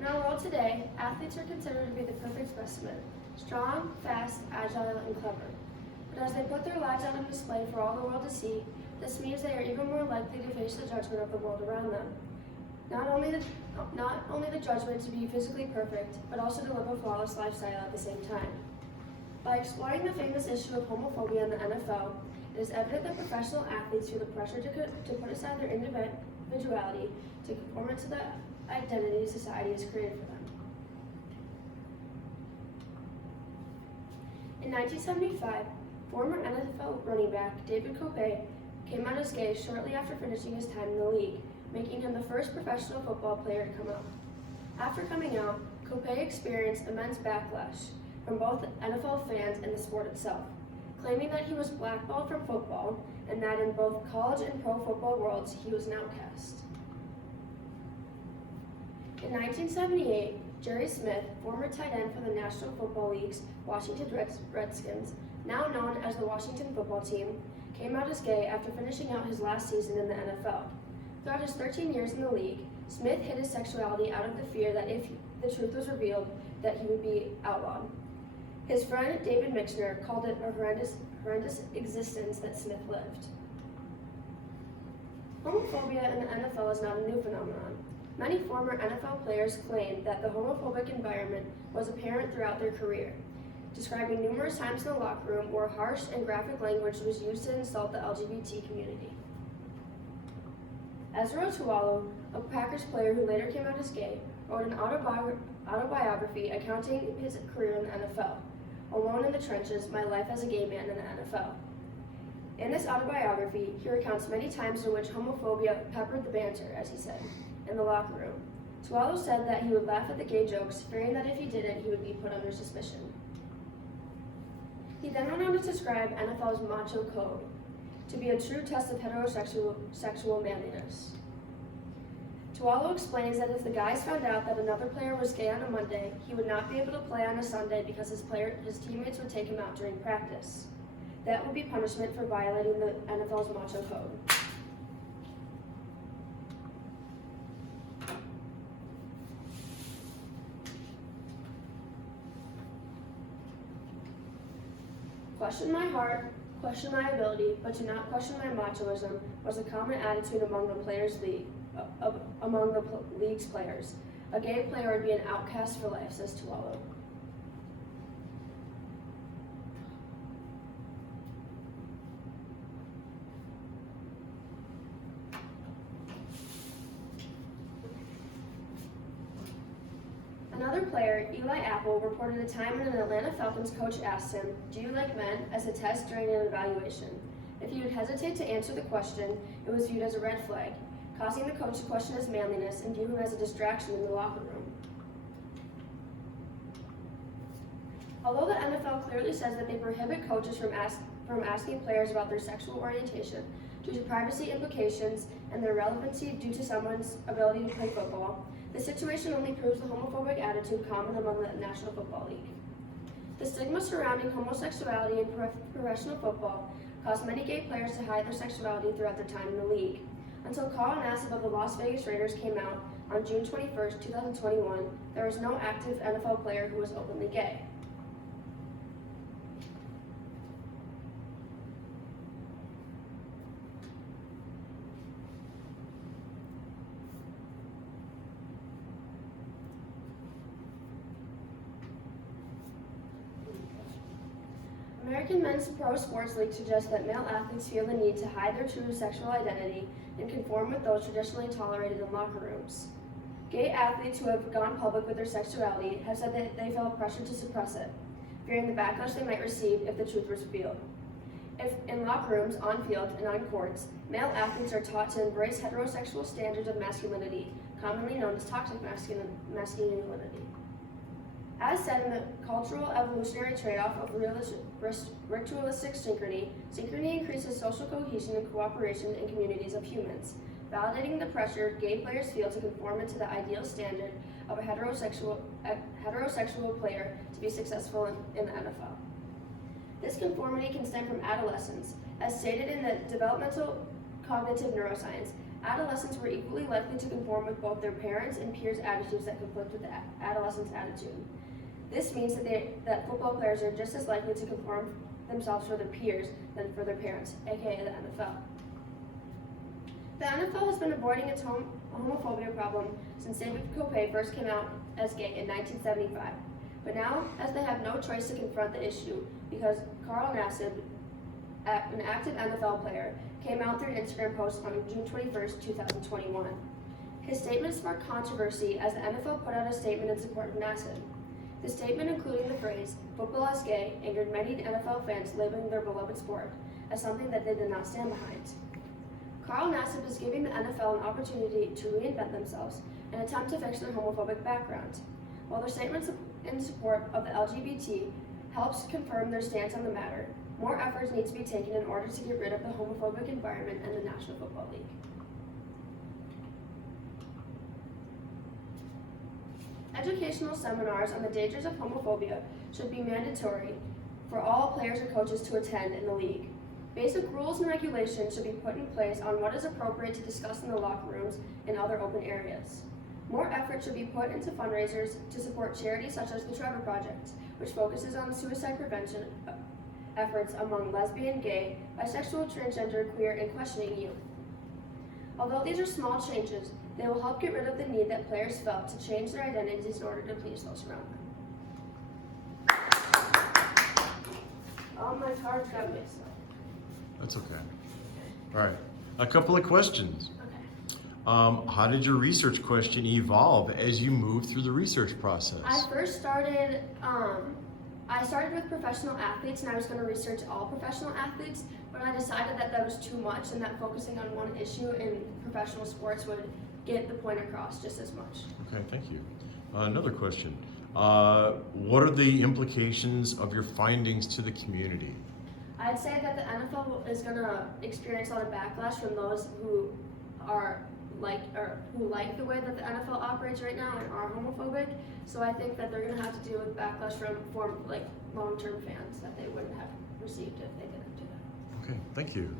In our world today, athletes are considered to be the perfect specimen, strong, fast, agile, and clever. But as they put their lives out on display for all the world to see, this means they are even more likely to face the judgment of the world around them. Not only the judgment to be physically perfect, but also to live a flawless lifestyle at the same time. By exploring the famous issue of homophobia in the NFL, it is evident that professional athletes feel the pressure to put aside their individuality to conform to the identity society has created for them. In 1975, former NFL running back David Kopay came out as gay shortly after finishing his time in the league, making him the first professional football player to come out. After coming out, Kopay experienced immense backlash from both NFL fans and the sport itself, claiming that he was blackballed from football and that in both college and pro football worlds he was an outcast. In 1978, Jerry Smith, former tight end for the National Football League's Washington Redskins, now known as the Washington Football Team, came out as gay after finishing out his last season in the NFL. Throughout his 13 years in the league, Smith hid his sexuality out of the fear that if the truth was revealed, that he would be outlawed. His friend David Mixner called it a horrendous existence that Smith lived. Homophobia in the NFL is not a new phenomenon. Many former NFL players claim that the homophobic environment was apparent throughout their career, describing numerous times in the locker room where harsh and graphic language was used to insult the LGBT community. Ezra Tualu, a Packers player who later came out as gay, wrote an autobiography accounting his career in the NFL, Alone in the Trenches, My Life as a Gay Man in the NFL. In this autobiography, he recounts many times in which homophobia peppered the banter, as he said, in the locker room. Tualu said that he would laugh at the gay jokes, fearing that if he didn't, he would be put under suspicion. He then went on to describe NFL's macho code to be a true test of heterosexual manliness. Tualu explains that if the guys found out that another player was gay on a Monday, he would not be able to play on a Sunday because his teammates would take him out during practice. That would be punishment for violating the NFL's macho code. Question my heart, question my ability, but do not question my machoism was a common attitude among the league's players. A gay player would be an outcast for life, says Tualu. Another player, Eli Apple, reported a time when an Atlanta Falcons coach asked him, "Do you like men?" as a test during an evaluation. If he would hesitate to answer the question, it was viewed as a red flag, causing the coach to question his manliness and view him as a distraction in the locker room. Although the NFL clearly says that they prohibit coaches from asking players about their sexual orientation due to privacy implications and their relevancy due to someone's ability to play football, the situation only proves the homophobic attitude common among the National Football League. The stigma surrounding homosexuality in professional football caused many gay players to hide their sexuality throughout their time in the league, until Carl Nassib of the Las Vegas Raiders came out on June 21, 2021, there was no active NFL player who was openly gay. American Men's Pro Sports League suggests that male athletes feel the need to hide their true sexual identity and conform with those traditionally tolerated in locker rooms. Gay athletes who have gone public with their sexuality have said that they felt pressure to suppress it, fearing the backlash they might receive if the truth was revealed. If in locker rooms, on field, and on courts, male athletes are taught to embrace heterosexual standards of masculinity, commonly known as toxic masculinity. As said in the cultural evolutionary trade-off of ritualistic synchrony, synchrony increases social cohesion and cooperation in communities of humans, validating the pressure gay players feel to conform into the ideal standard of a heterosexual player to be successful in the NFL. This conformity can stem from adolescence. As stated in the developmental cognitive neuroscience, adolescents were equally likely to conform with both their parents' and peers' attitudes that conflict with the adolescents' attitude. This means that football players are just as likely to conform themselves for their peers than for their parents, aka the NFL. The NFL has been avoiding its homophobia problem since David Kopay first came out as gay in 1975. But now, as they have no choice to confront the issue, because Carl Nassib, an active NFL player, came out through an Instagram post on June 21st, 2021. His statement sparked controversy as the NFL put out a statement in support of Nassib. The statement, including the phrase, "football is gay," angered many NFL fans, labeling their beloved sport as something that they did not stand behind. Carl Nassib is giving the NFL an opportunity to reinvent themselves and attempt to fix their homophobic background. While their statements in support of the LGBT helps confirm their stance on the matter, more efforts need to be taken in order to get rid of the homophobic environment in the National Football League. Educational seminars on the dangers of homophobia should be mandatory for all players and coaches to attend in the league. Basic rules and regulations should be put in place on what is appropriate to discuss in the locker rooms and other open areas. More effort should be put into fundraisers to support charities such as the Trevor Project, which focuses on suicide prevention efforts among lesbian, gay, bisexual, transgender, queer, and questioning youth. Although these are small changes, they will help get rid of the need that players felt to change their identities in order to please those around them. All my cards got mixed up. That's okay. All right, a couple of questions. Okay. How did your research question evolve as you moved through the research process? I first started, I started with professional athletes, and I was going to research all professional athletes, but I decided that that was too much and that focusing on one issue in professional sports would get the point across just as much. Okay, thank you. Another question. What are the implications of your findings to the community? I'd say that the NFL is going to experience a lot of backlash from those who are who like the way that the NFL operates right now and are homophobic. So I think that they're going to have to deal with backlash from long-term fans that they wouldn't have received if they didn't do that. Okay, thank you.